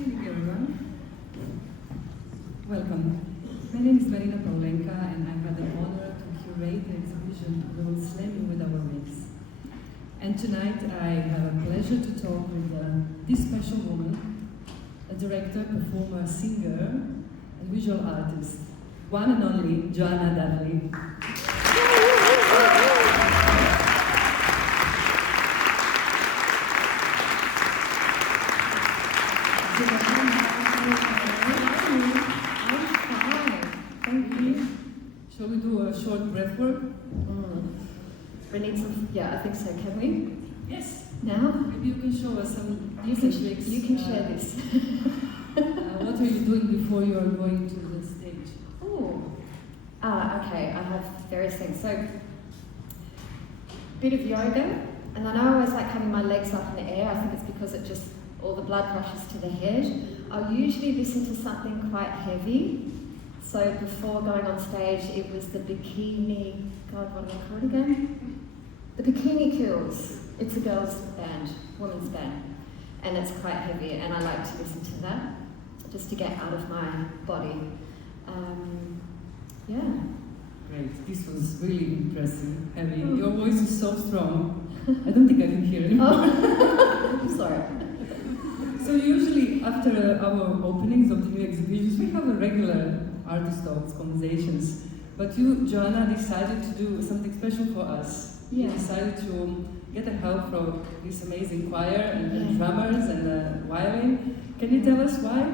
evening, everyone. Welcome. My name is Marina Paulenka, and I've had the honor to curate the exhibition Girls Slamming with Our Wings. And tonight I have a pleasure to talk with this special woman, a director, performer, singer, and visual artist, one and only Joanna Dudley. Shall we do a short breath work? We need some, yeah, I think so. Can we? Yes. Now? Maybe you can show us some You can share this. What are you doing before you are going to the stage? Oh. Okay, I have various things. So, bit of yoga, and then I always like having my legs up in the air. I think it's because it just, all the blood rushes to the head. I'll usually listen to something quite heavy. So before going on stage, it was the Bikini, God, what do they call it again? The Bikini Kills. It's a girls' band, women's band, and it's quite heavy, and I like to listen to that, just to get out of my body. Yeah. Great, this was really impressive, heavy. Your voice is so strong. I don't think I can hear anymore. Oh. I'm sorry. So usually after our openings of the new exhibitions, we have a regular artist talks, conversations. But you, Joanna, decided to do something special for us. Yeah. You decided to get the help from this amazing choir and drummers and violin. Can you tell us why?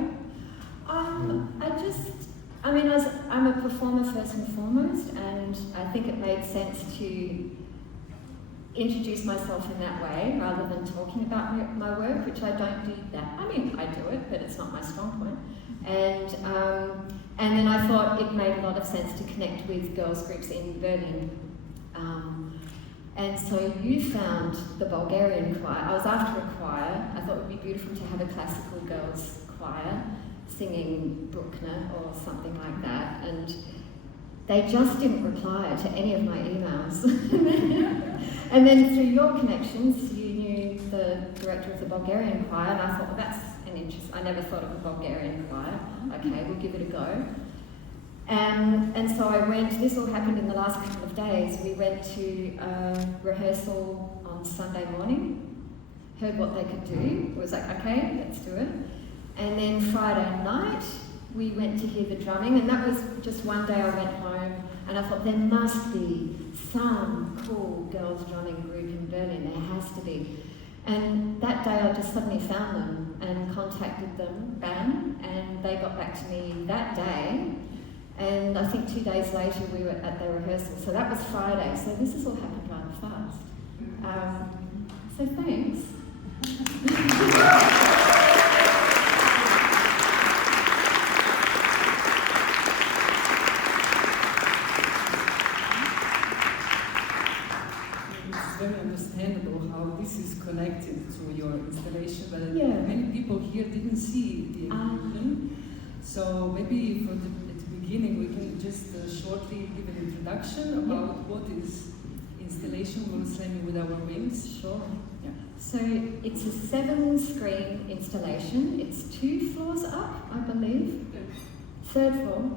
I'm a performer first and foremost, and I think it made sense to introduce myself in that way rather than talking about my work, which I don't do that. I mean, I do it, but it's not my strong point. And then I thought it made a lot of sense to connect with girls groups in Berlin. And so you found the Bulgarian choir. I was after a choir. I thought it would be beautiful to have a classical girls choir singing Bruckner or something like that. And they just didn't reply to any of my emails. And then through your connections, you knew the director of the Bulgarian choir, and I thought, well, that's an interest. I never thought of a Bulgarian choir. Okay, we'll give it a go. And so I went, this all happened in the last couple of days. We went to a rehearsal on Sunday morning, heard what they could do. It was like, okay, let's do it. And then Friday night, we went to hear the drumming, and that was just one day I went home, and I thought there must be some cool girls drumming group in Berlin, there has to be. And that day I just suddenly found them and contacted them, bam, and they got back to me that day. And I think 2 days later we were at the rehearsal, so that was Friday, so this has all happened rather fast. So thanks. It's very understandable how this is connected to your installation, but many people here didn't see the exhibition. So maybe at the beginning we can just shortly give an introduction about what is installation Girls Slamming with Our Wings. Sure. Yeah. So it's a 7-screen installation. It's 2 floors up, I believe. 3rd floor.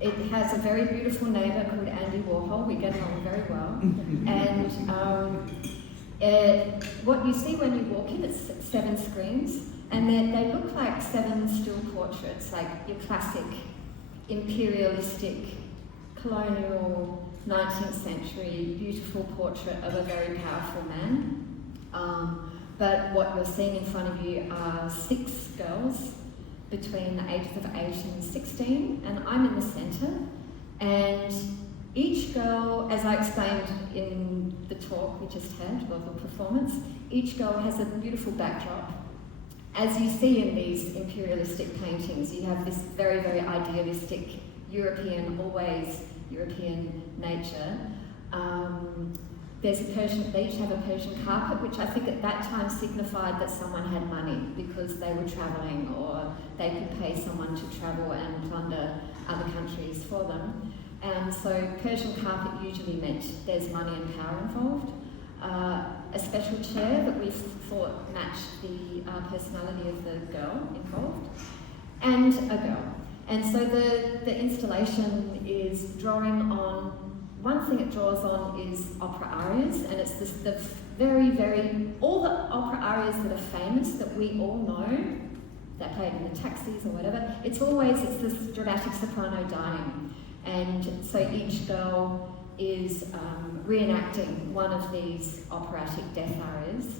It has a very beautiful neighbour called Andy Warhol. We get along very well. And what you see when you walk in, it's 7 screens. And they look like 7 still portraits, like your classic imperialistic, colonial, 19th century, beautiful portrait of a very powerful man. But what you're seeing in front of you are 6 girls between the ages of 8 and 16, and I'm in the centre. And each girl, as I explained in the talk we just had, or the performance, each girl has a beautiful backdrop. As you see in these imperialistic paintings, you have this very, very idealistic European, always European nature. There's a Persian, they each have a Persian carpet, which I think at that time signified that someone had money because they were travelling, or they could pay someone to travel and plunder other countries for them. So Persian carpet usually meant there's money and power involved. a special chair that we thought matched the personality of the girl involved, and a girl. And so the installation is drawing on, one thing it draws on is opera arias, and it's the very, all the opera arias that are famous, that we all know, that played in the taxis or whatever, it's this dramatic soprano dying. And so each girl is reenacting one of these operatic death arias.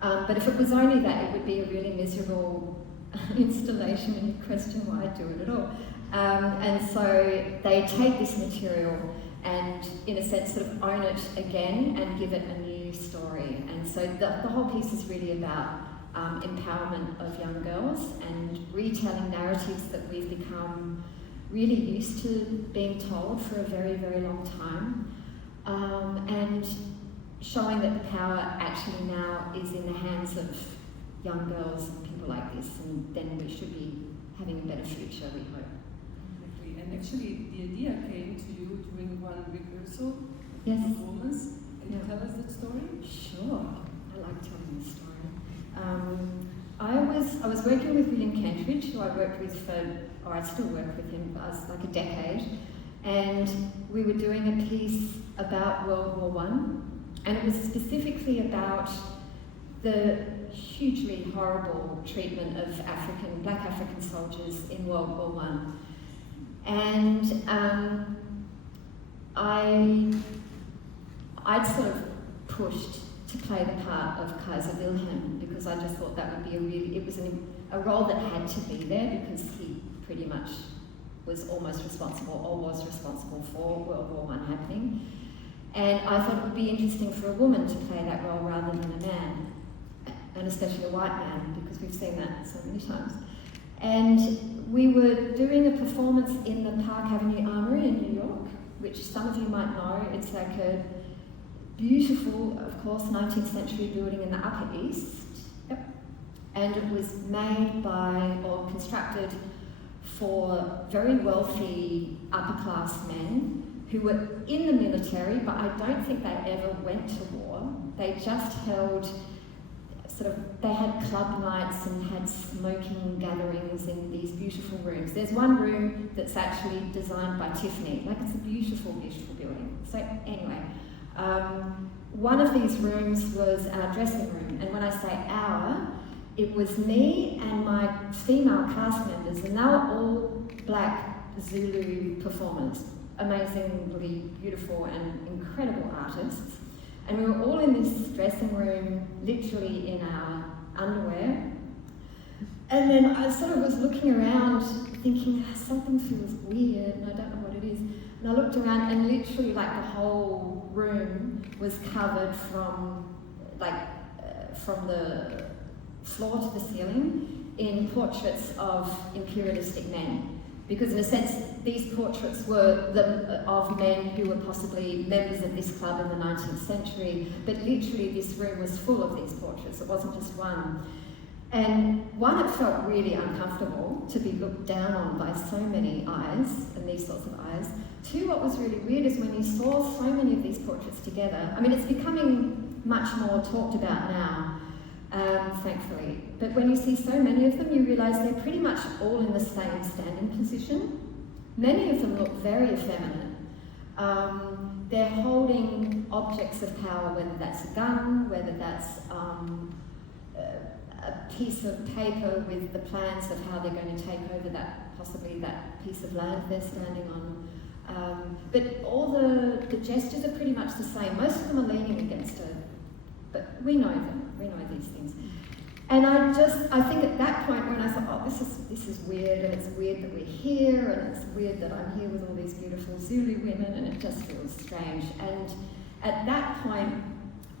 But if it was only that, it would be a really miserable installation, and you question why I do it at all. And so they take this material and, in a sense, sort of own it again and give it a new story. And so the whole piece is really about empowerment of young girls and retelling narratives that we've become really used to being told for a very, very long time, and showing that the power actually now is in the hands of young girls and people like this, and then we should be having a better future, we hope. Exactly. And actually the idea came to you during one rehearsal, Yes. performance. Can you tell us that story? Sure, I like telling this story. I was working with William Kentridge, who I worked with I still work with him for like a decade, and we were doing a piece about World War I, and it was specifically about the hugely horrible treatment of black African soldiers in World War I. And I'd sort of pushed to play the part of Kaiser Wilhelm, because I just thought that would be it was a role that had to be there, because he pretty much was almost responsible, or was responsible, for World War I happening. And I thought it would be interesting for a woman to play that role rather than a man, and especially a white man, because we've seen that so many times. And we were doing a performance in the Park Avenue Armory in New York, which some of you might know. It's like a beautiful, of course, 19th century building in the Upper East. Yep. And it was made by, or constructed for, very wealthy upper class men who were in the military, but I don't think they ever went to war. They just held they had club nights and had smoking gatherings in these beautiful rooms. There's one room that's actually designed by Tiffany. Like, it's a beautiful, beautiful building. So anyway, one of these rooms was our dressing room. And when I say our, it was me and my female cast members, and they were all black Zulu performers, amazingly beautiful and incredible artists. And we were all in this dressing room, literally in our underwear. And then I sort of was looking around thinking, something feels weird and I don't know what it is. And I looked around and literally like the whole room was covered from the floor to the ceiling in portraits of imperialistic men. Because in a sense, these portraits were of men who were possibly members of this club in the 19th century, but literally this room was full of these portraits. It wasn't just one. And one, it felt really uncomfortable to be looked down on by so many eyes, and these sorts of eyes. Two, what was really weird is when you saw so many of these portraits together, I mean, it's becoming much more talked about now, thankfully. But when you see so many of them, you realise they're pretty much all in the same standing position. Many of them look very effeminate. They're holding objects of power, whether that's a gun, whether that's a piece of paper with the plans of how they're going to take over possibly that piece of land they're standing on. But all the gestures are pretty much the same. Most of them are leaning against her, but we know them. We know these things. And I think at that point when I thought, oh, this is weird, and it's weird that we're here, and it's weird that I'm here with all these beautiful Zulu women, and it just feels strange. And at that point,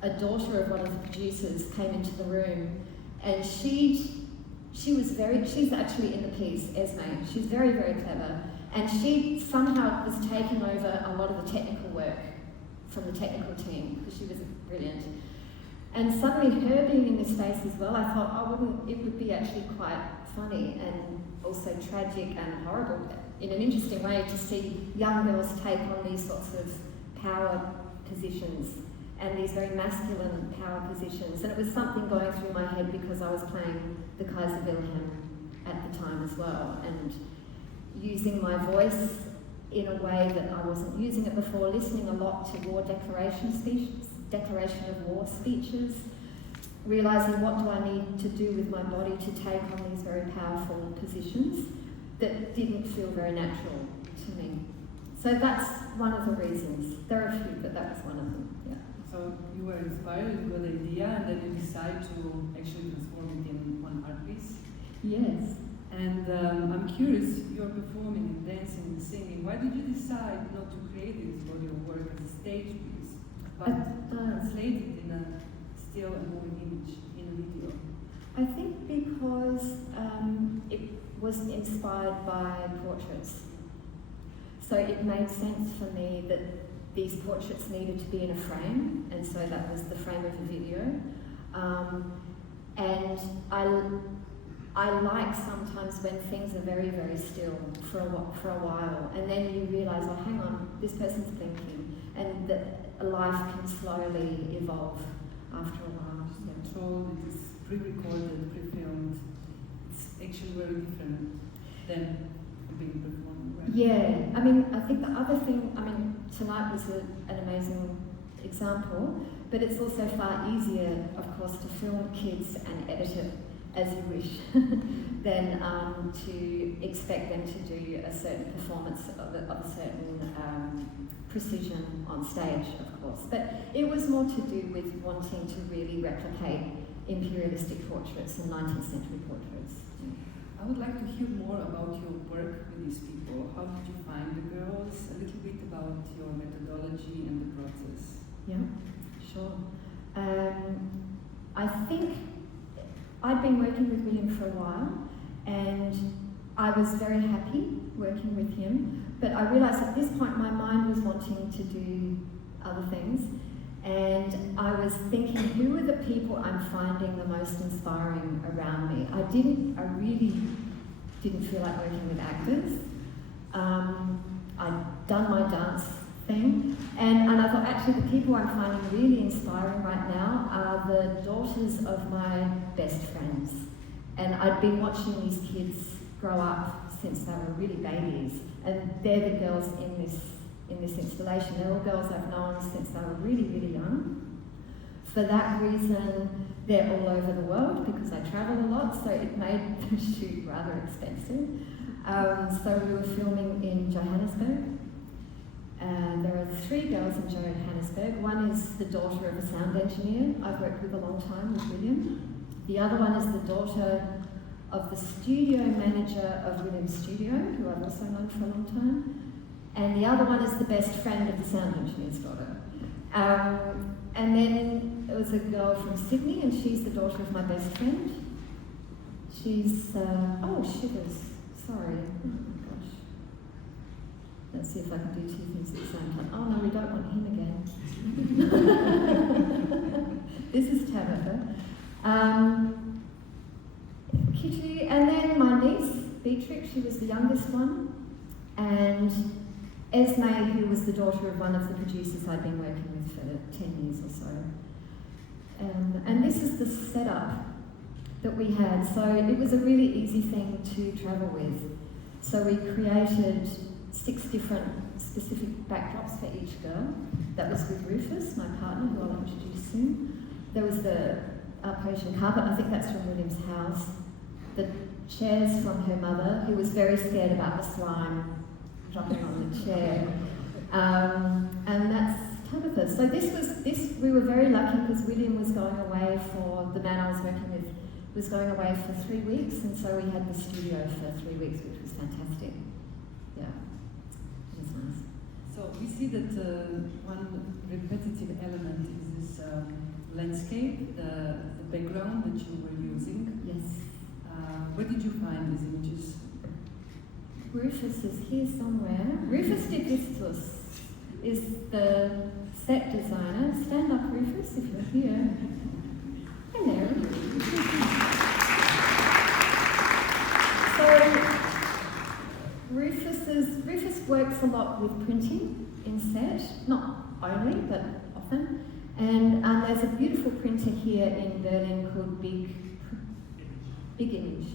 a daughter of one of the producers came into the room, and she's actually in the piece, Esme. She's very, very clever, and she somehow was taking over a lot of the technical work from the technical team, because she was brilliant. And suddenly her being in this space as well, I thought, it would be actually quite funny and also tragic and horrible in an interesting way to see young girls take on these sorts of power positions and these very masculine power positions. And it was something going through my head because I was playing the Kaiser Wilhelm at the time as well, and using my voice in a way that I wasn't using it before, listening a lot to war declaration of war speeches, realising what do I need to do with my body to take on these very powerful positions that didn't feel very natural to me. So that's one of the reasons. There are a few, but that was one of them, yeah. So you were inspired, you got the idea, and then you decided to actually transform it in one art piece? Yes. And I'm curious, you're performing and dancing and singing. Why did you decide not to create this body of work as a stage piece, but translate it in a still and moving image in a video? I think because it was inspired by portraits. So it made sense for me that these portraits needed to be in a frame, and so that was the frame of the video. And I like sometimes when things are very, very still for a while, and then you realise, oh, hang on, this person's thinking, and that life can slowly evolve after a while. Controlled, it is pre-recorded, pre-filmed. It's actually very different than being performed, right? Yeah, I mean, I think the other thing, tonight was an amazing example, but it's also far easier, of course, to film kids and edit it as you wish, than to expect them to do a certain performance of a certain precision on stage, of course. But it was more to do with wanting to really replicate imperialistic portraits and 19th century portraits. I would like to hear more about your work with these people. How did you find the girls? A little bit about your methodology and the process. Yeah, sure. I think I'd been working with William for a while, and I was very happy working with him, but I realised at this point my mind was wanting to do other things, and I was thinking, who are the people I'm finding the most inspiring around me? I really didn't feel like working with actors. I'd done my dance thing, and I thought actually the people I'm finding really inspiring right now are the daughters of my best friends. And I'd been watching these kids grow up since they were really babies, and they're the girls in this installation. They're all girls I've known since they were really, really young. For that reason, they're all over the world because I travel a lot, so it made the shoot rather expensive. So we were filming in Johannesburg. There are 3 girls in Johannesburg. One is the daughter of a sound engineer I've worked with a long time with William. The other one is the daughter of the studio manager of William's studio, who I've also known for a long time. And the other one is the best friend of the sound engineer's daughter. And then there was a girl from Sydney, and she's the daughter of my best friend. She's, shivers, sorry. Oh my gosh. Let's see if I can do 2 things at the same time. Oh no, we don't want him again. This is Tabitha. Kitty, and then my niece, Beatrix, she was the youngest one. And Esme, who was the daughter of one of the producers I'd been working with for 10 years or so. And this is the setup that we had. So it was a really easy thing to travel with. So we created 6 different specific backdrops for each girl. That was with Rufus, my partner, who I'll introduce soon. There was the Persian carpet, I think that's from William's house. The chairs from her mother, who was very scared about the slime dropping on the chair. And that's Tabitha. So we were very lucky because William was going away the man I was working with was going away for 3 weeks, and so we had the studio for 3 weeks, which was fantastic. Yeah, it was nice. So we see that one repetitive element is this landscape, the background that you were using. Yes. Where did you find these images? Rufus is here somewhere. Rufus did this to us, is the set designer. Stand up, Rufus, if you're here. Hello. So, Rufus works a lot with printing in set, not only, but often. And there's a beautiful printer here in Berlin called Big Image,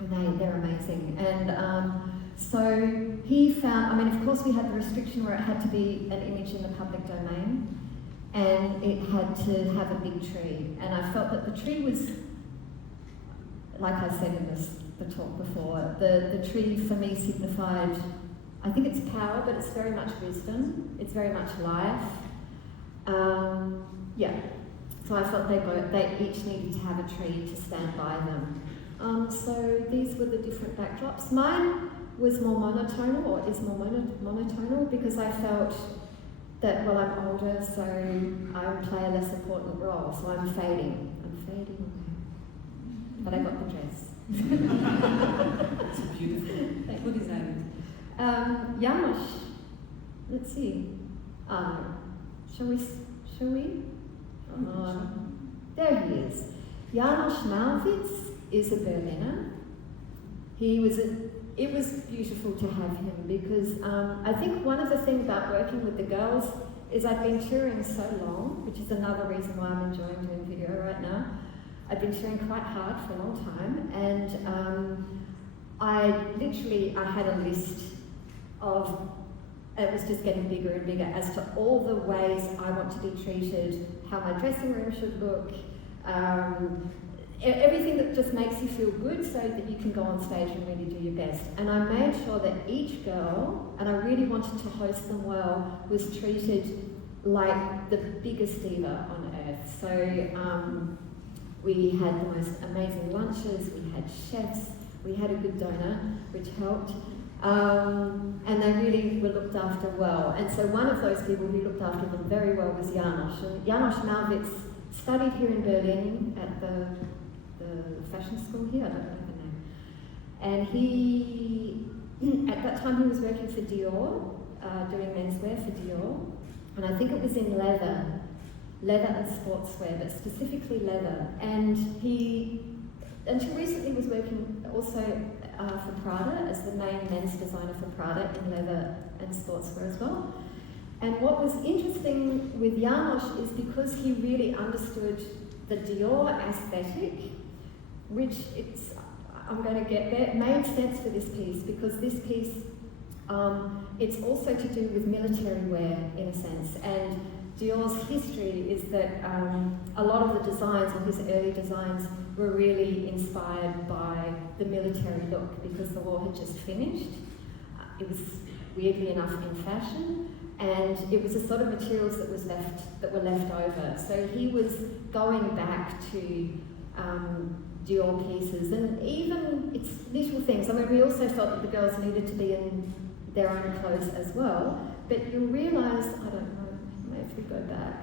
and they're amazing. And so he found, I mean, of course we had the restriction where it had to be an image in the public domain, and it had to have a big tree. And I felt that the tree was, like I said in the talk before, the tree for me signified, I think it's power, but it's very much wisdom. It's very much life. Yeah. So I felt they each needed to have a tree to stand by them. So these were the different backdrops. Mine was more monotonal, or is more monotonal, because I felt that, well, I'm older, so I would play a less important role, so I'm fading. But I got the dress. It's beautiful. Who designed it? Janos. Let's see. Shall we? There he is. Janos Malwitz is a Berliner. It was beautiful to have him because I think one of the things about working with the girls is I've been touring so long, which is another reason why I'm enjoying doing video right now. I've been touring quite hard for a long time, and I had a list of, it was just getting bigger and bigger as to all the ways I want to be treated, how my dressing room should look, everything that just makes you feel good so that you can go on stage and really do your best. And I made sure that each girl, and I really wanted to host them well, was treated like the biggest diva on earth. So we had the most amazing lunches, we had chefs, we had a good donor, which helped. And they really were looked after well. And so one of those people who looked after them very well was Janos. And Janos Malwitz studied here in Berlin at the fashion school here, I don't know the name. And he, at that time he was working for Dior, doing menswear for Dior. And I think it was in leather and sportswear, but specifically leather. And until recently was working also for Prada as the main men's designer for Prada in leather and sportswear as well. And what was interesting with Janos is because he really understood the Dior aesthetic, which I'm going to get there, made sense for this piece, because this piece, it's also to do with military wear in a sense. And Dior's history is that a lot of the designs, or his early designs, were really inspired by the military look because the war had just finished. It was weirdly enough in fashion, and it was the sort of materials that were left over. So he was going back to Dior pieces, and even it's little things. I mean, we also felt that the girls needed to be in their own clothes as well. But you'll realise, I don't know, if we go back.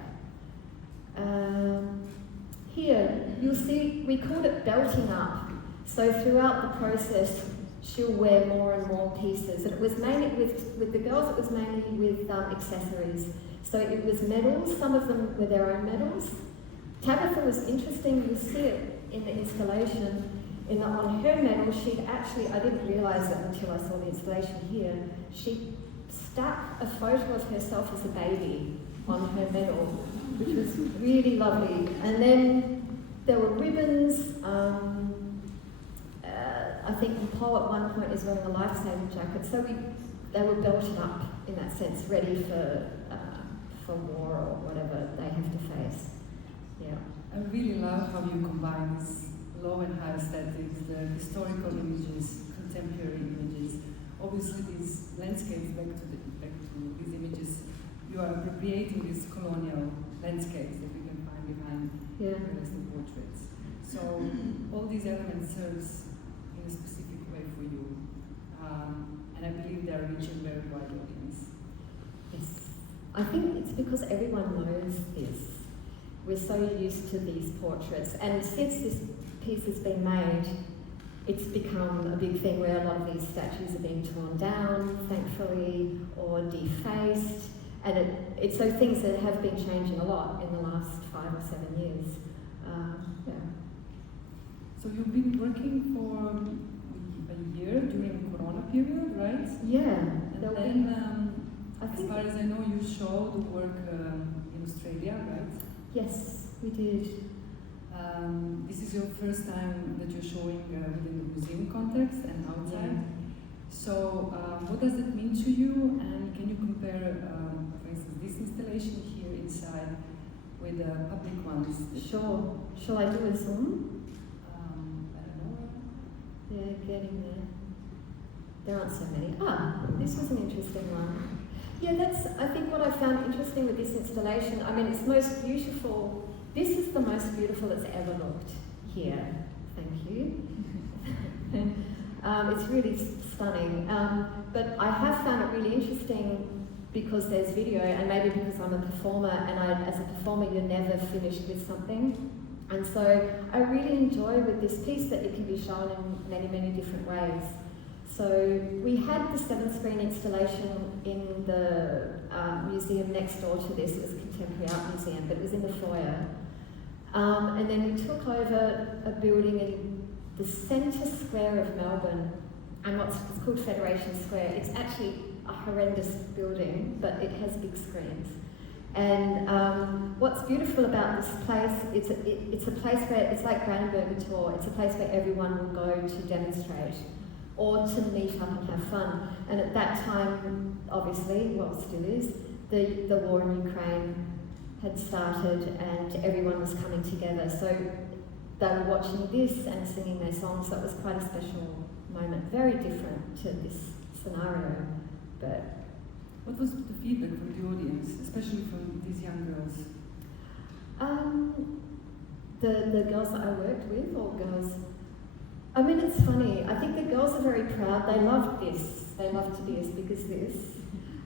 Here, you'll see, we called it belting up. So throughout the process, she'll wear more and more pieces. And it was mainly, with the girls, it was mainly with accessories. So it was medals, some of them were their own medals. Tabitha was interesting, you'll see it in the installation. On her medal, she'd actually, I didn't realise it until I saw the installation here, she stuck a photo of herself as a baby on her medal, which was really lovely. And then there were ribbons. I think Paul at one point is wearing a lifesaving jacket. So they were belted up in that sense, ready for war or whatever they have to face. Yeah. I really love how you combine this low and high aesthetics, the historical images, contemporary images. Obviously, these landscapes back to these images, you are appropriating these colonial landscapes that we can find behind the resting portraits. So all these elements serves in a specific way for you, and I believe they are reaching very wide audience. Yes, I think it's because everyone knows this. We're so used to these portraits, and since this piece has been made, it's become a big thing where a lot of these statues are being torn down, thankfully, or defaced. And it's so things that have been changing a lot in the last 5 or 7 years. So you've been working for a year during the Corona period, right? Yeah. And then, as far as I know, you show the work in Australia, right? Yes, we did. This is your first time that you're showing within the museum context and outside. Yeah. So, what does it mean to you? And can you compare, for instance, this installation here inside with the public ones? Sure. Shall I do a zoom? I don't know. Yeah, getting there. There aren't so many. This was an interesting one. Yeah, that's, I think what I found interesting with this installation, I mean, it's most beautiful. This is the most beautiful it's ever looked here. Thank you. It's really stunning. But I have found it really interesting because there's video, and maybe because I'm a performer, and as a performer, you're never finished with something. And so I really enjoy with this piece that it can be shown in many, many different ways. So we had the 7-screen installation in the museum next door to this. It was a contemporary art museum, but it was in the foyer. And then we took over a building in the centre square of Melbourne, and it's called Federation Square. It's actually a horrendous building, but it has big screens. And what's beautiful about this place, it's a place where, it's like Brandenburger Tor, it's a place where everyone will go to demonstrate or to meet up and have fun. And at that time, obviously, well, still is, the war in Ukraine had started and everyone was coming together. So they were watching this and singing their songs, so it was quite a special moment. Very different to this scenario, but... What was the feedback from the audience, especially from these young girls? The girls that I worked with, or girls... I mean, it's funny. I think the girls are very proud. They loved this. They loved to be as big as this.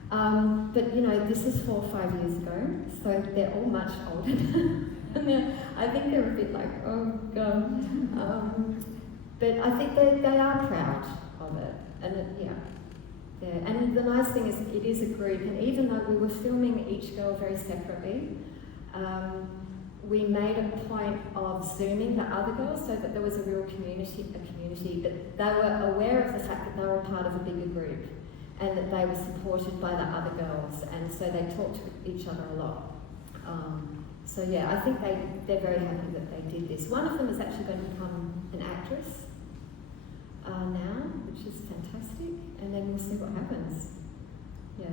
But, you know, this is 4 or 5 years ago, so they're all much older. And I think they're a bit like, oh, God. But I think they are proud of it. And yeah. And the nice thing is it is a group, and even though we were filming each girl very separately, we made a point of zooming the other girls so that there was a real community, but they were aware of the fact that they were part of a bigger group and that they were supported by the other girls, and so they talked to each other a lot. So yeah, I think they're very happy that they did this. One of them is actually going to become an actress now, which is fantastic, and then we'll see what happens. Yeah.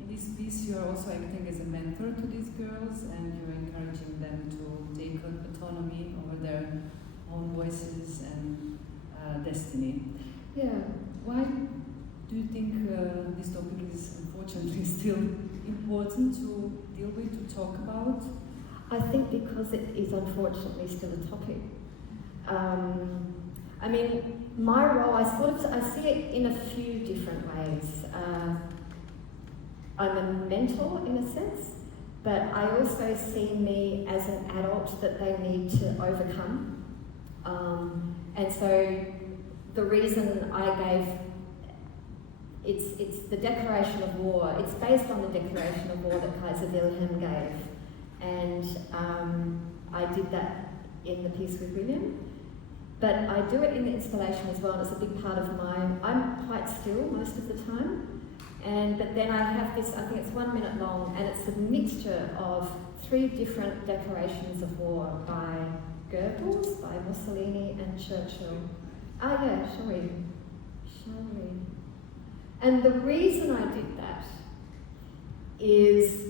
In this piece, you are also acting as a mentor to these girls, and you're encouraging them to take autonomy over their own voices and destiny. Yeah. Why do you think this topic is unfortunately still important to deal with, to talk about? I think because it is unfortunately still a topic. I mean, my role, I see it in a few different ways. I'm a mentor in a sense, but I also see me as an adult that they need to overcome. And so the reason I gave, it's the Declaration of War. It's based on the Declaration of War that Kaiser Wilhelm gave. And I did that in the piece with William. But I do it in the installation as well, and it's a big part of I'm quite still most of the time. But then I have this, I think it's 1 minute long, and it's a mixture of 3 different declarations of war by Goebbels, by Mussolini and Churchill. Shall we? And the reason I did that is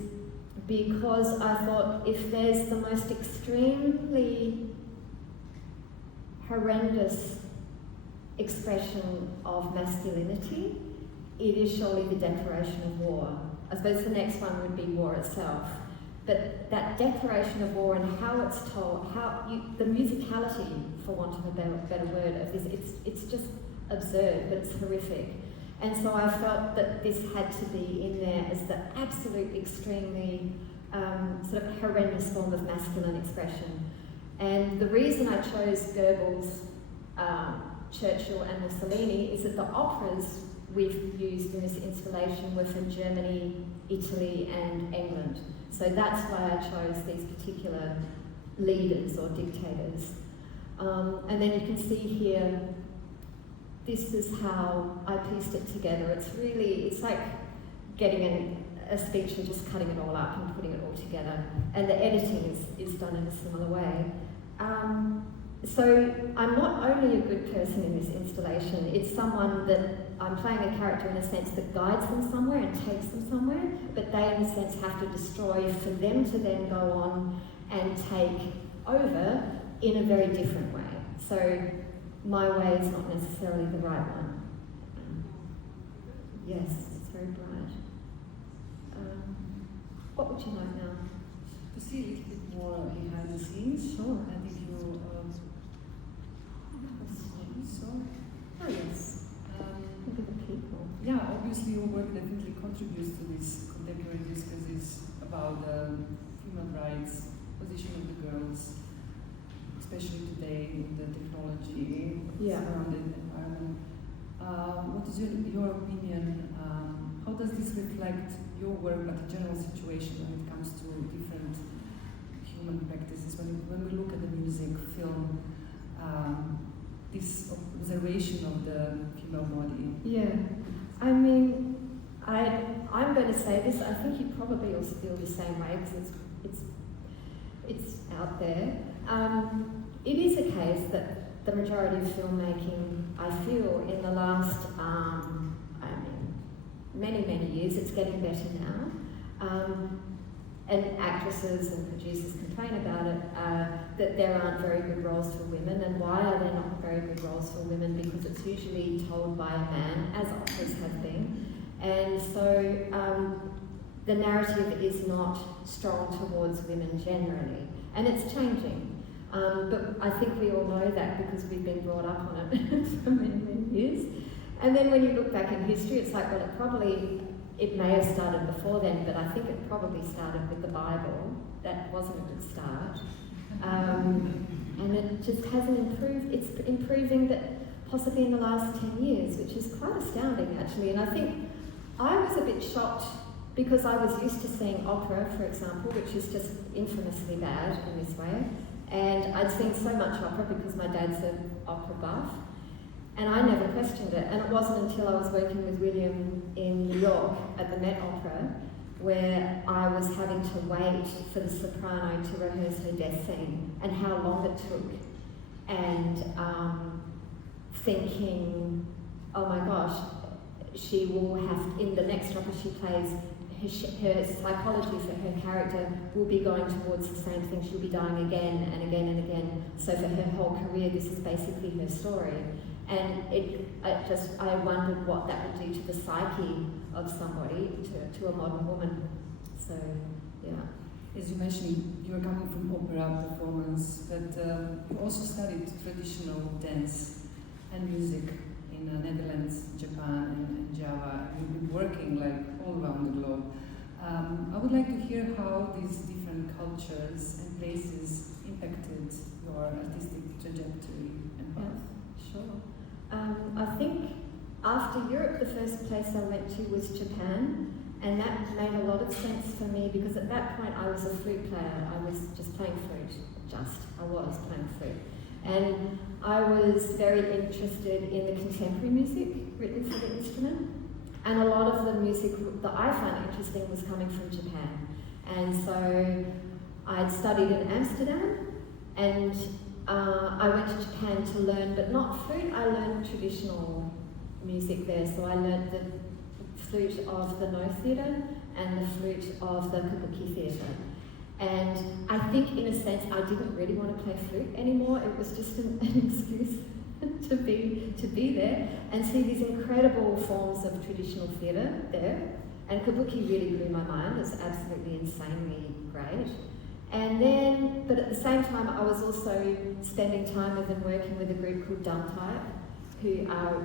because I thought if there's the most extremely horrendous expression of masculinity, it is surely the Declaration of War. I suppose the next one would be war itself. But that Declaration of War and how it's told, the musicality, for want of a better word, of this, it's just absurd, but it's horrific. And so I felt that this had to be in there as the absolute extremely sort of horrendous form of masculine expression. And the reason I chose Goebbels, Churchill and Mussolini is that the operas we've used in this installation were from Germany, Italy and England. So that's why I chose these particular leaders or dictators. And then you can see here, this is how I pieced it together. It's like getting a speech of just cutting it all up and putting it all together. And the editing is done in a similar way. So I'm not only a good person in this installation, it's someone that I'm playing a character in a sense that guides them somewhere and takes them somewhere, but they in a sense have to destroy for them to then go on and take over in a very different way. So my way is not necessarily the right one. Yes, it's very bright. What would you like now? To see a little bit more behind the scenes. Sure. I think you so. Oh yes. Look at the people. Yeah, obviously your work definitely contributes to this contemporary discourses about human rights, position of the girls, especially today in the technology surrounded environment. What is your opinion? How does this reflect your work, but the general situation when it comes to different human practices? When we look at the music, film, this observation of the female body. Yeah, I mean, I'm going to say this. I think you probably all feel the same way because it's out there. It is a case that the majority of filmmaking, I feel, in the last many years, it's getting better now. And actresses and producers complain about it, that there aren't very good roles for women. And why are there not very good roles for women? Because it's usually told by a man, as operas have been. And so the narrative is not strong towards women generally. And it's changing. But I think we all know that because we've been brought up on it for many years. And then when you look back in history, it's like, well, it may have started before then, but I think it probably started with the Bible. That wasn't a good start. And it just hasn't improved. It's improving, but possibly in the last 10 years, which is quite astounding, actually. And I think I was a bit shocked because I was used to seeing opera, for example, which is just infamously bad in this way. And I'd seen so much opera because my dad's an opera buff. And I never questioned it. And it wasn't until I was working with William in New York at the Met Opera where I was having to wait for the soprano to rehearse her death scene and how long it took. And thinking, oh my gosh, she will have, in the next opera she plays, her psychology for her character will be going towards the same thing. She'll be dying again and again and again. So for her whole career, this is basically her story. And I wondered what that would do to the psyche of somebody, to a modern woman. So, yeah. As you mentioned, you are coming from opera performance, but you also studied traditional dance and music in the Netherlands, Japan, and Java. You've been working like all around the globe. I would like to hear how these different cultures and places impacted your artistic trajectory and path. Yeah, sure. I think after Europe, the first place I went to was Japan, and that made a lot of sense for me because at that point I was a flute player. I was just playing flute. I was playing flute. And I was very interested in the contemporary music written for the instrument. And a lot of the music that I found interesting was coming from Japan. And so I'd studied in Amsterdam, and I went to Japan to learn, but not flute, I learned traditional music there. So I learned the flute of the No Theatre and the flute of the Kabuki Theatre. And I think in a sense I didn't really want to play flute anymore. It was just an excuse to be there and see these incredible forms of traditional theatre there. And Kabuki really blew my mind. It's absolutely insanely great. And then, but at the same time, I was also spending time with and working with a group called Dumb Type, who are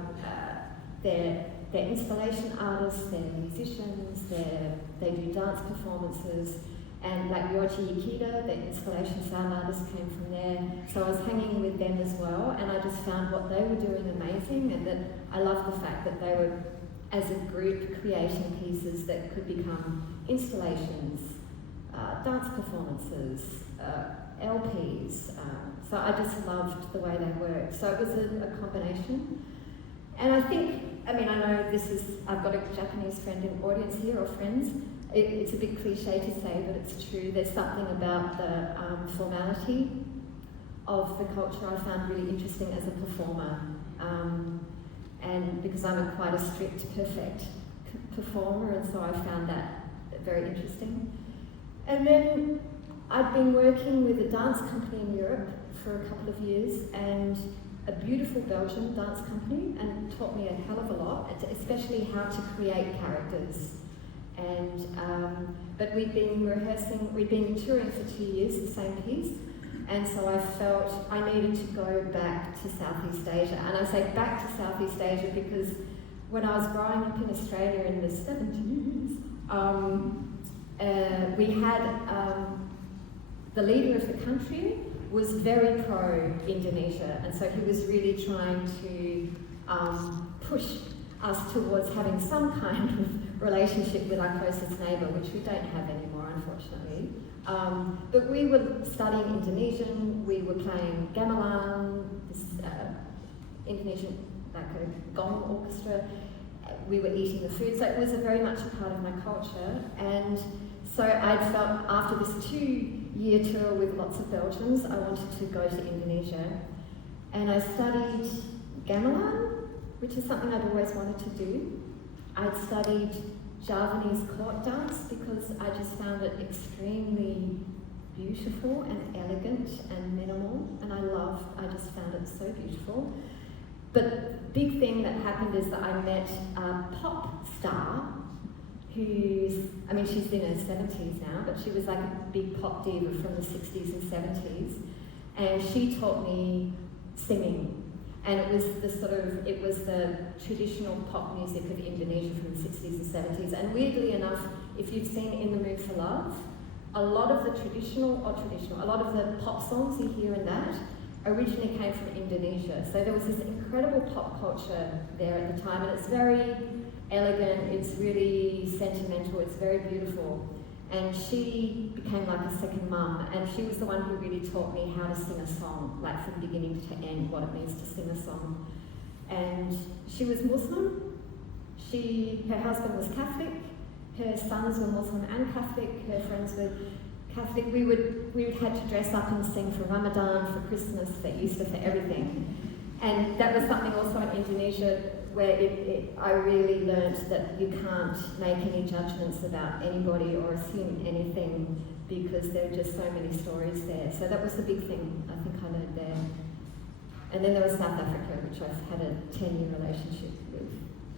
they're installation artists, they're musicians, they do dance performances, and like Yoji Ikeda, the installation sound artist, came from there. So I was hanging with them as well, and I just found what they were doing amazing, and that I loved the fact that they were, as a group, creating pieces that could become installations, dance performances, LPs. So I just loved the way they worked. So it was a combination. And I think, I know I've got a Japanese friend in the audience here, or friends, It's a bit cliche to say, but it's true. There's something about the formality of the culture I found really interesting as a performer. And because I'm quite a strict, perfect performer, and so I found that very interesting. And then I'd been working with a dance company in Europe for a couple of years, and a beautiful Belgian dance company, and taught me a hell of a lot, especially how to create characters. And but we'd been touring for 2 years, the same piece, and so I felt I needed to go back to Southeast Asia. And I say back to Southeast Asia because when I was growing up in Australia in the 70s, we had the leader of the country was very pro-Indonesia, and so he was really trying to push us towards having some kind of relationship with our closest neighbour, which we don't have anymore, unfortunately. But we were studying Indonesian, we were playing gamelan, this Indonesian, like a gong orchestra, we were eating the food, so it was very much a part of my culture. And so I felt after this 2-year tour with lots of Belgians, I wanted to go to Indonesia. And I studied gamelan, which is something I'd always wanted to do. I'd studied Javanese court dance because I just found it extremely beautiful and elegant and minimal, and I just found it so beautiful. But the big thing that happened is that I met a pop star she's in her 70s now, but she was like a big pop diva from the 60s and 70s, and she taught me singing. And it was the traditional pop music of Indonesia from the 60s and 70s. And weirdly enough, if you've seen In the Mood for Love, a lot of the a lot of the pop songs you hear in that originally came from Indonesia. So there was this incredible pop culture there at the time, and it's very elegant, it's really sentimental, it's very beautiful. And she became like a second mum, and she was the one who really taught me how to sing a song, like from beginning to end, what it means to sing a song. And she was Muslim, her husband was Catholic, her sons were Muslim and Catholic, her friends were Catholic. We would had to dress up and sing for Ramadan, for Christmas, for Easter, for everything. And that was something also in Indonesia where I really learned that you can't make any judgments about anybody or assume anything because there are just so many stories there. So that was the big thing I think I learned there. And then there was South Africa, which I've had a 10-year relationship with.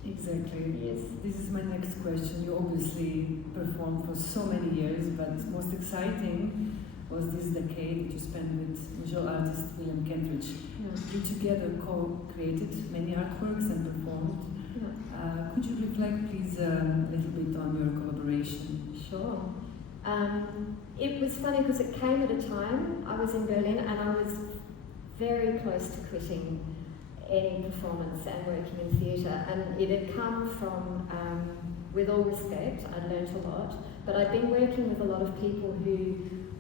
Exactly. Yes. This is my next question. You obviously performed for so many years, but most exciting was this decade that you spent with visual artist William Kentridge. Yeah. You together co-created many artworks and performed. Yeah. Could you reflect, please, a little bit on your collaboration? Sure. It was funny because it came at a time, I was in Berlin and I was very close to quitting any performance and working in theatre, and it had come from, with all respect, I'd learnt a lot, but I'd been working with a lot of people who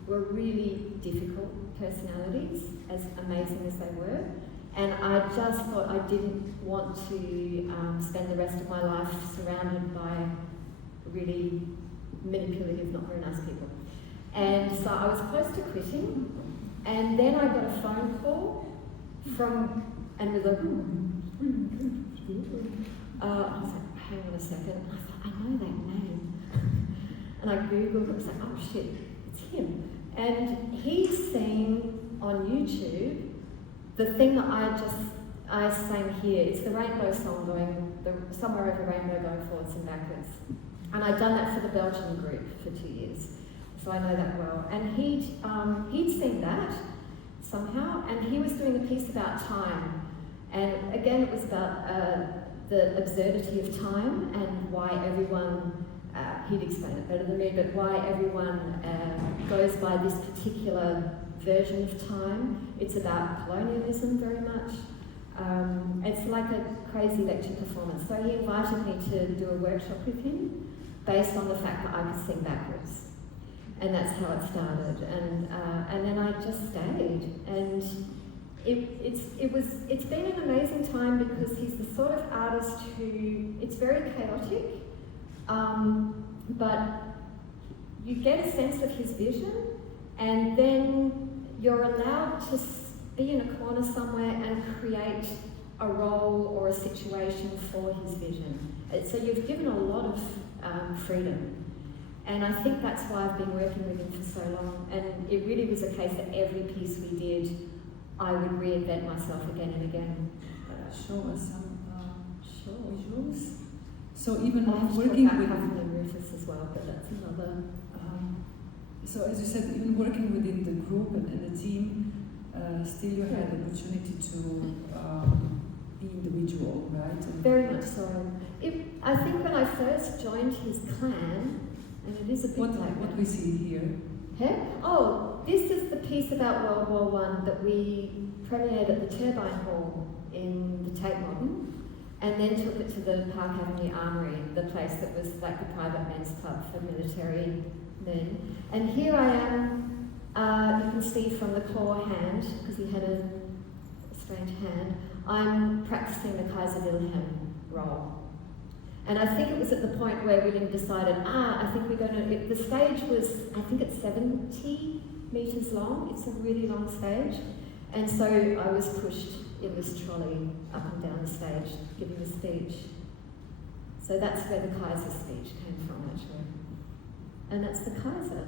were really difficult personalities, as amazing as they were, and I just thought I didn't want to spend the rest of my life surrounded by really manipulative, not very nice people. And so I was close to quitting, and then I got a phone call and with a, I was like, hang on a second, I thought, I know that name. And I Googled, I was like, oh shit, it's him. And he's seen on YouTube the thing that I sang here. It's the rainbow song somewhere over rainbow going forwards and backwards. And I'd done that for the Belgian group for 2 years. So I know that well. And he'd seen that somehow, and he was doing a piece about time. And again, it was about the absurdity of time and why everyone, he'd explain it better than me, but why everyone goes by this particular version of time. It's about colonialism very much. It's like a crazy lecture performance. So he invited me to do a workshop with him based on the fact that I could sing backwards. And that's how it started. And then I just stayed. And it's been an amazing time because he's the sort of artist who, it's very chaotic, but you get a sense of his vision, and then you're allowed to be in a corner somewhere and create a role or a situation for his vision. So you've given a lot of freedom. And I think that's why I've been working with him for so long. And it really was a case that every piece we did, I would reinvent myself again and again. Show us some Sure. visuals. So even I have to working talk with about Huffman and Rufus as well, but that's another. So as you said, even working within the group and the team, still you had the opportunity to be individual, right? Very much so. I think when I first joined his clan, and it is a bit what we see here. Oh, this is the piece about World War I that we premiered at the Turbine Hall in the Tate Modern, and then took it to the Park Avenue Armoury, the place that was like the private men's club for military men. And here I am, you can see from the claw hand, because he had a strange hand, I'm practicing the Kaiser Wilhelm role. And I think it was at the point where William decided, I think we're going to, the stage was, I think it's 70 metres long, it's a really long stage. And so I was pushed in this trolley up and down the stage, giving a speech. So that's where the Kaiser speech came from, actually. And that's the Kaiser.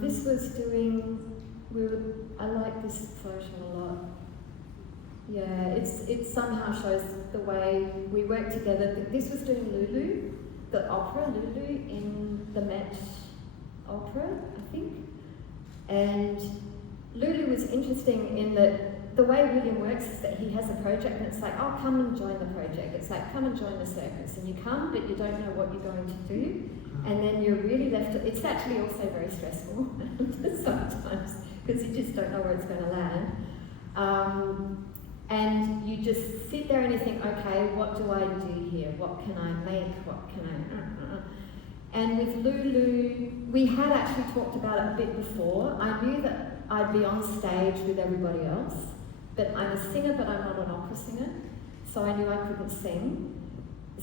This was doing, I like this photo a lot. Yeah, it somehow shows the way we work together. This was doing Lulu, the opera Lulu in the Met Opera, I think. And Lulu was interesting in that the way William works is that he has a project and it's like, oh, come and join the project. It's like, come and join the circus. And you come, but you don't know what you're going to do. And then you're really left, it's actually also very stressful sometimes, because you just don't know where it's going to land. And you just sit there and you think, okay, what do I do here? What can I make? What can I... And with Lulu, we had actually talked about it a bit before. I knew that I'd be on stage with everybody else, but I'm a singer, but I'm not an opera singer, so I knew I couldn't sing.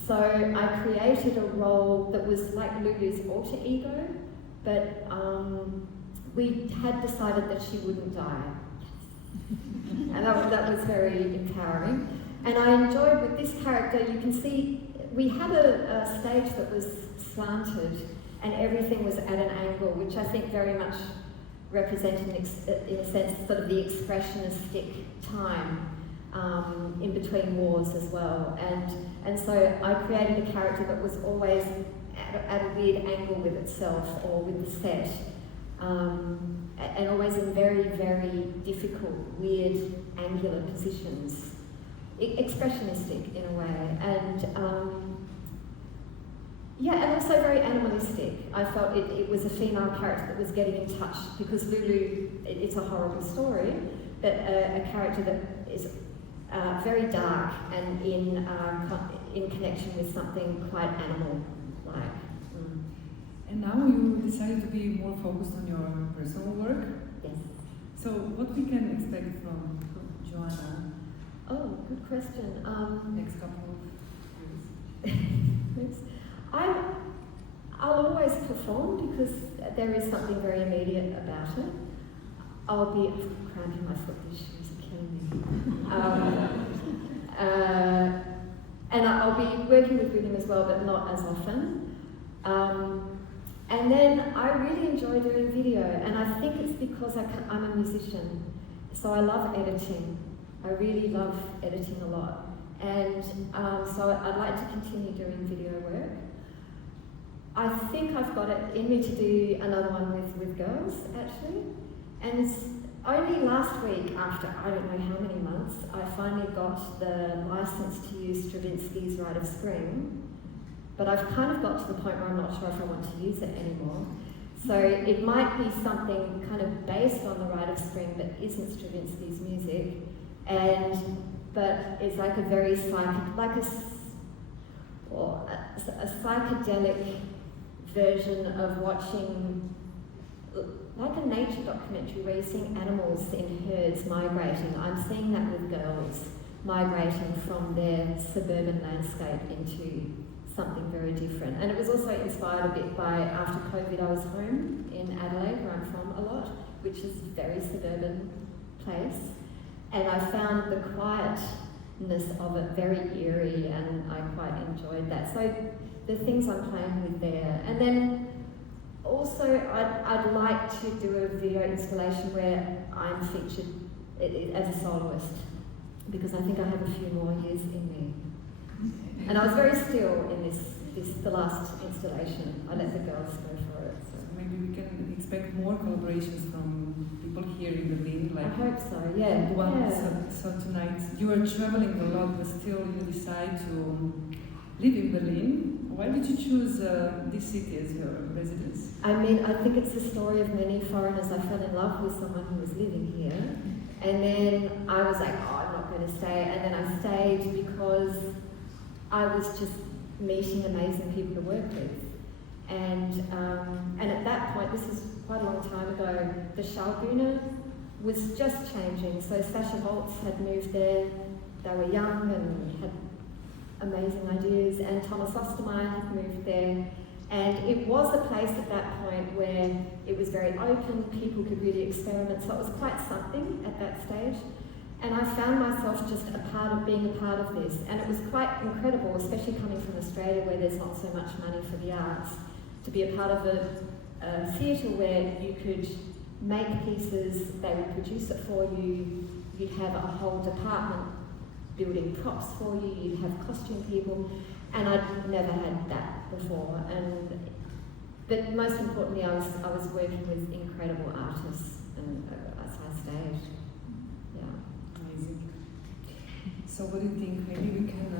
So I created a role that was like Lulu's alter ego, but we had decided that she wouldn't die. And that was very empowering. And I enjoyed with this character, you can see, we had a stage that was slanted and everything was at an angle, which I think very much represented, in a sense, sort of the expressionistic time in between wars as well. And so I created a character that was always at a weird angle with itself or with the set. And always in very, very difficult, weird, angular positions. Expressionistic in a way. And and also very animalistic. I felt it was a female character that was getting in touch, because Lulu, it's a horrible story, but a character that is very dark and in connection with something quite animal-like. And now you decided to be more focused on your personal work. Yes. So what we can expect from Joanna? Oh, good question. Next couple of years. I'll always perform because there is something very immediate about it. I'll be cramping my foot, these shoes are killing me. And I'll be working with William as well, but not as often. And then I really enjoy doing video, and I think it's because I'm a musician, so I love editing. I really love editing a lot. And so I'd like to continue doing video work. I think I've got it in me to do another one with girls, actually. And only last week, after I don't know how many months, I finally got the license to use Stravinsky's Rite of Spring. But I've kind of got to the point where I'm not sure if I want to use it anymore. So it might be something kind of based on the Rite of Spring but isn't Stravinsky's music. But it's like a very a psychedelic version of watching, like a nature documentary where you're seeing animals in herds migrating. I'm seeing that with girls migrating from their suburban landscape into something very different. And it was also inspired a bit by, after COVID, I was home in Adelaide, where I'm from a lot, which is a very suburban place. And I found the quietness of it very eerie, and I quite enjoyed that. So the things I'm playing with there. And then also I'd like to do a video installation where I'm featured as a soloist, because I think I have a few more years in me. And I was very still in the last installation. I let the girls go for it. So maybe we can expect more collaborations from people here in Berlin. I hope so, yeah. So tonight you are traveling a lot, but still you decide to live in Berlin. Why did you choose this city as your residence? I mean, I think it's the story of many foreigners. I fell in love with someone who was living here, and then I was like, oh, I'm not going to stay. And then I stayed because I was just meeting amazing people to work with. And at that point, this is quite a long time ago, the Schaubühne was just changing. So Sasha Volz had moved there. They were young and had amazing ideas, and Thomas Ostermeyer had moved there. And it was a place at that point where it was very open, people could really experiment, so it was quite something at that stage. And I found myself just being a part of this, and it was quite incredible, especially coming from Australia where there's not so much money for the arts, to be a part of a theatre where you could make pieces, they would produce it for you, you'd have a whole department building props for you, you'd have costume people, and I'd never had that before. But most importantly, I was working with incredible artists, and as I staged. So what do you think? Maybe we can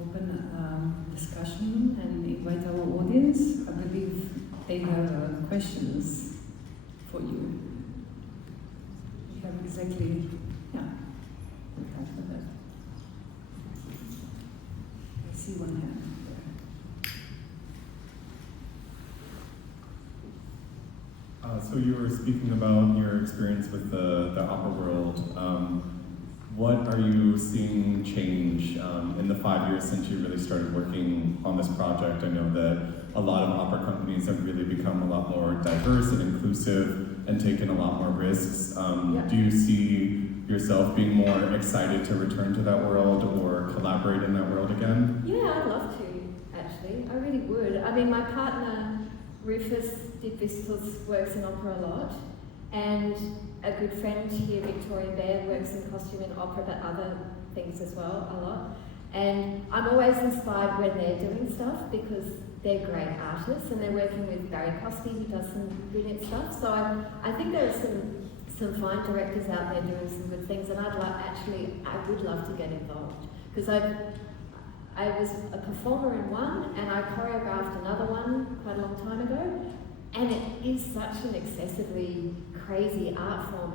open a discussion and invite our audience. I believe they have questions for you. We have exactly, we have that. I see one hand there. So you were speaking about your experience with the opera world. What are you seeing change in the 5 years since you really started working on this project? I know that a lot of opera companies have really become a lot more diverse and inclusive and taken a lot more risks. Do you see yourself being more excited to return to that world or collaborate in that world again? Yeah, I'd love to, actually. I really would. I mean, my partner, Rufus Didvistos, works in opera a lot. And a good friend here, Victoria Baird, works in costume and opera, but other things as well, a lot. And I'm always inspired when they're doing stuff because they're great artists, and they're working with Barry Cosby, who does some brilliant stuff. So I think there are some fine directors out there doing some good things, and I would love to get involved. Because I was a performer in one, and I choreographed another one quite a long time ago. And it is such an excessively crazy art form.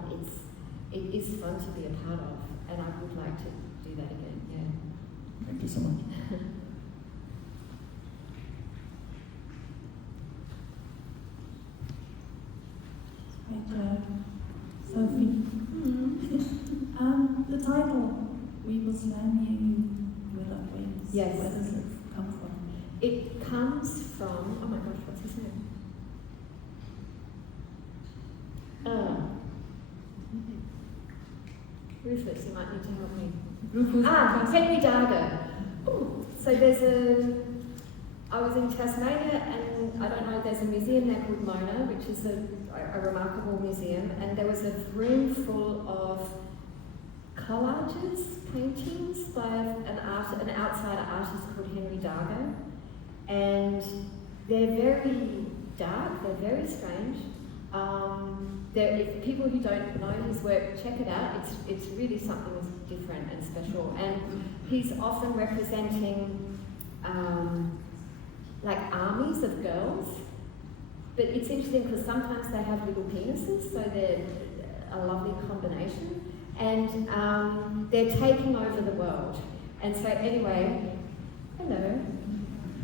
It is fun to be a part of, and I would like to do that again. Yeah. Thank you so much. Sophie. The title, "We Will Slam You Without Wings." Yes. Where does it come from? It comes from, oh my gosh, what's his name? Rufus, you might need to help me. Rufus. Henry Darger. Ooh, so I was in Tasmania, and I don't know, there's a museum there called Mona, which is a remarkable museum, and there was a room full of collages, paintings by an outsider artist called Henry Darger, and they're very dark, they're very strange. If people who don't know his work, check it out. It's really something different and special. And he's often representing like armies of girls. But it's interesting because sometimes they have little penises, so they're a lovely combination. And they're taking over the world. And so anyway, hello.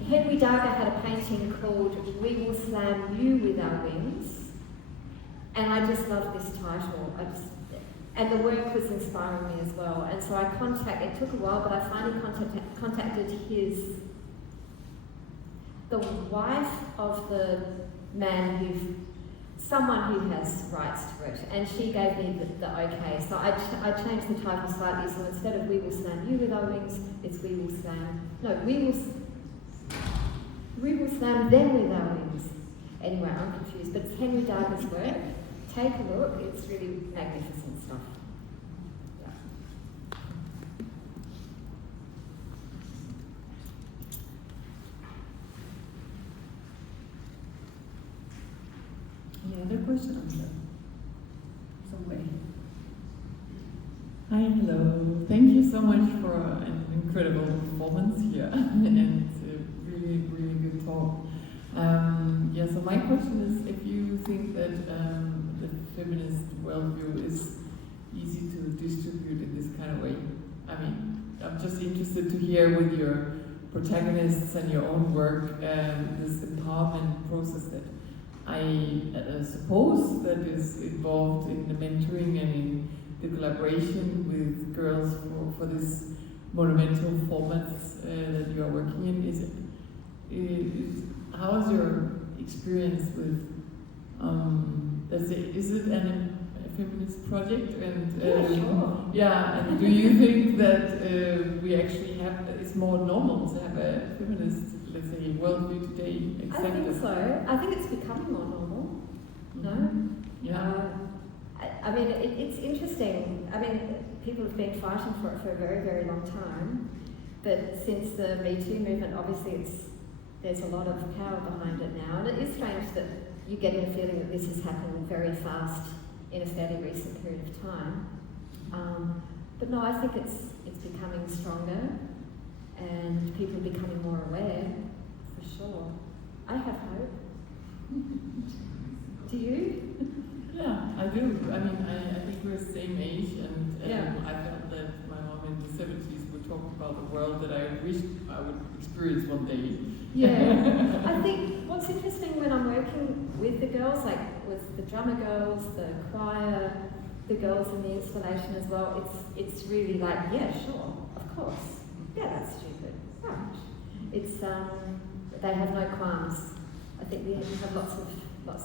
Henry Darger had a painting called "We Will Slam You With Our Wings." And I just love this title. And the work was inspiring me as well. And so it took a while, but I finally contacted his the wife of the man someone who has rights to it, and she gave me the okay. So I changed the title slightly, so instead of "We will slam you with our wings," it's "We will slam," no, we will slam them with our wings. Anyway, I'm confused, but it's Henry Darger's work. Take a look, it's really magnificent stuff. Any other questions? Some way. Hi, hello. Thank you so much for an incredible performance here and really, really good talk. Yeah, so my question is if you think that the feminist worldview is easy to distribute in this kind of way. I mean, I'm just interested to hear with your protagonists and your own work this empowerment process that I suppose that is involved in the mentoring and in the collaboration with girls for this monumental formats that you are working in. How is your experience with? Is it a feminist project? And Yeah, sure. Yeah, and do you think that we actually have? It's more normal to have a feminist, let's say, worldview today? I think so. I think it's becoming more normal. No? Yeah. I mean, it's interesting. I mean, people have been fighting for it for a very, very long time. But since the Me Too movement, obviously there's a lot of power behind it now. And it is strange that you're getting a feeling that this has happened very fast in a fairly recent period of time. But no, I think it's becoming stronger and people are becoming more aware, for sure. I have hope. Do you? Yeah, I do. I mean, I think we're the same age, and Yeah. I felt that my mom in the 70s would talk about the world that I wished I would experience one day. Yeah. I think what's interesting when I'm working with the girls, like with the drummer girls, the choir, the girls in the installation as well, it's really like, yeah, sure, of course. Yeah, that's stupid. Right. It's they have no qualms. I think we have lots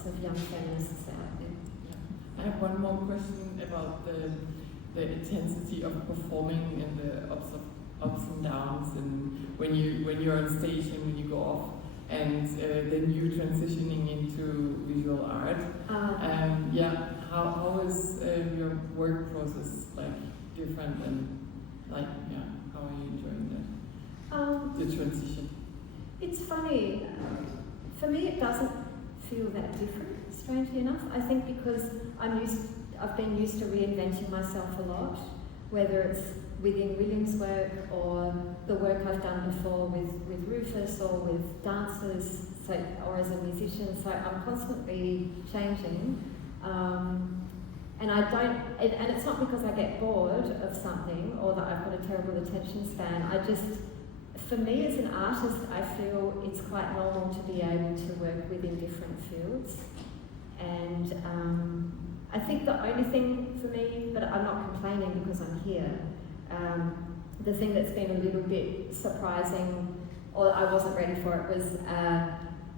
of young feminists out there. I have one more question about the intensity of performing and the ups and downs, and when you're on stage and when you go off, and then you transitioning into visual art. How is your work process like different, and like how are you enjoying that? The transition. It's funny. For me, it doesn't feel that different. Strangely enough, I think because I've been used to reinventing myself a lot, whether it's within William's work or the work I've done before with Rufus or with dancers, or as a musician. So I'm constantly changing, and and it's not because I get bored of something or that I've got a terrible attention span. For me as an artist, I feel it's quite normal to be able to work within different fields. And I think the only thing for me, but I'm not complaining because I'm here, the thing that's been a little bit surprising, or I wasn't ready for it, was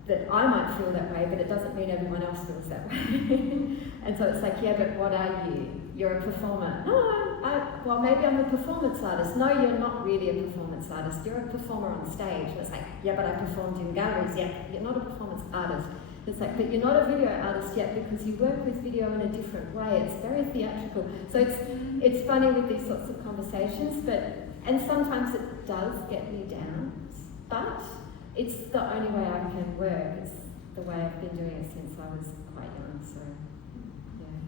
that I might feel that way, but it doesn't mean everyone else feels that way. And so it's like, yeah, but what are you? You're a performer. No, well, maybe I'm a performance artist. No, you're not really a performance artist. You're a performer on stage. And it's like, yeah, but I performed in galleries. Yeah, you're not a performance artist. It's like, but you're not a video artist yet because you work with video in a different way. It's very theatrical. So it's funny with these sorts of conversations, and sometimes it does get me down, but it's the only way I can work. It's the way I've been doing it since I was quite young, so yeah.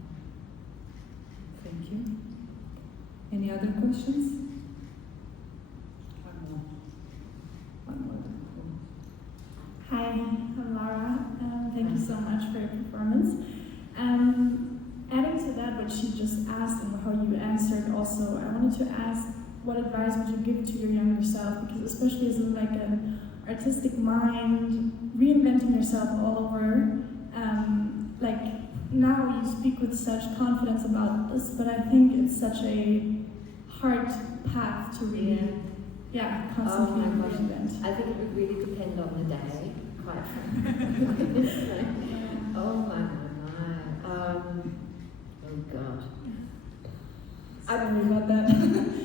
Thank you. Any other questions? One more. Hi, I'm Lara. Thank you so much for your performance. Adding to that, what she just asked and how you answered also, I wanted to ask, what advice would you give to your younger self? Because especially as like an artistic mind, reinventing yourself all over, like now you speak with such confidence about this, but I think it's such a hard path to really, constantly Oh my gosh. reinvent. I think it would really depend on the day. quite frankly. Oh my. Oh God. Sorry about that.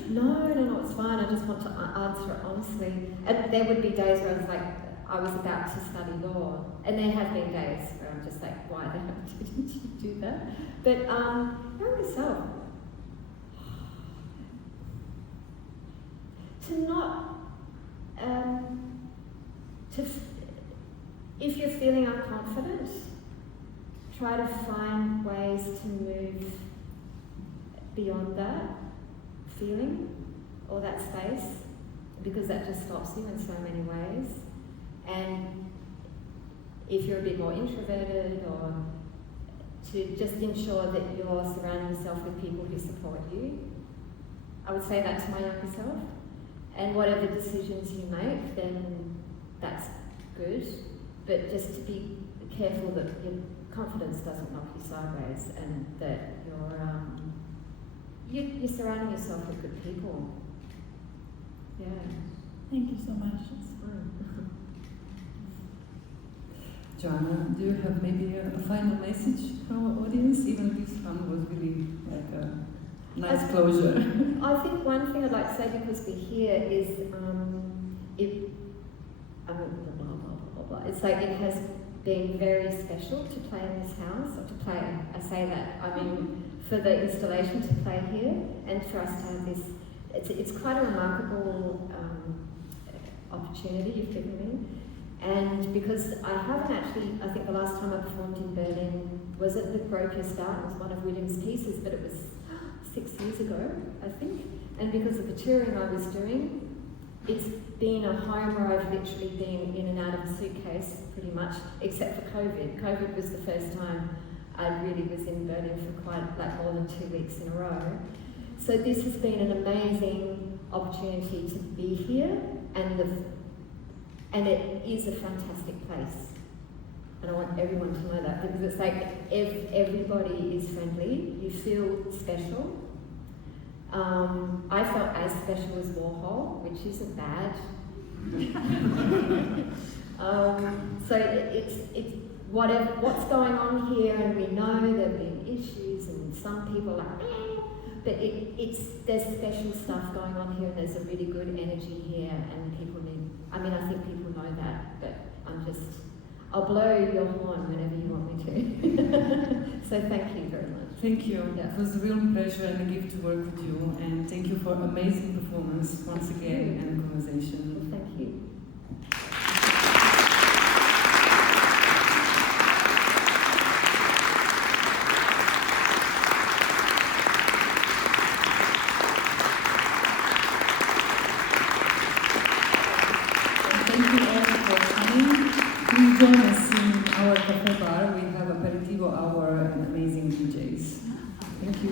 No, it's fine. I just want to answer it honestly. And there would be days where I was like, I was about to study law, and there have been days where I'm just like, why the hell didn't you do that? But know yourself. To not, if you're feeling unconfident, try to find ways to move beyond that feeling or that space, because that just stops you in so many ways. And if you're a bit more introverted, or to just ensure that you're surrounding yourself with people who support you. I would say that to my younger self. And whatever decisions you make, then that's good. But just to be careful that your confidence doesn't knock you sideways, and that you're surrounding yourself with good people. Yeah. Thank you so much. Joanna, do you have maybe a final message for our audience? Even this one was really like a nice closure. I think one thing I'd like to say, because we're here, is it's like it has been very special to play in this house, or to play, I say that, I mean, for the installation to play here, and for us to have this, it's quite a remarkable opportunity you've given me. And because I haven't actually, I think the last time I performed in Berlin was at the Broke Your Start. It was one of William's pieces, but it was 6 years ago, I think. And because of the touring I was doing, it's been a home where I've literally been in and out of a suitcase pretty much, except for COVID. COVID was the first time I really was in Berlin for quite, like, more than 2 weeks in a row. So this has been an amazing opportunity to be here, and it is a fantastic place. And I want everyone to know that, because it's like everybody is friendly, you feel special. I felt as special as Warhol, which isn't bad. So it's what's going on here, and we know there have been issues, and some people are but there's special stuff going on here, and there's a really good energy here, and people need, I mean, I think people know that, but I'll blow your horn whenever you want me to. So thank you very much. Thank you. Yeah. It was a real pleasure and a gift to work with you, and thank you for amazing performance once again and conversation. Well, thank you. Join us in our cafe bar. We have aperitivo hour and amazing DJs. Thank you.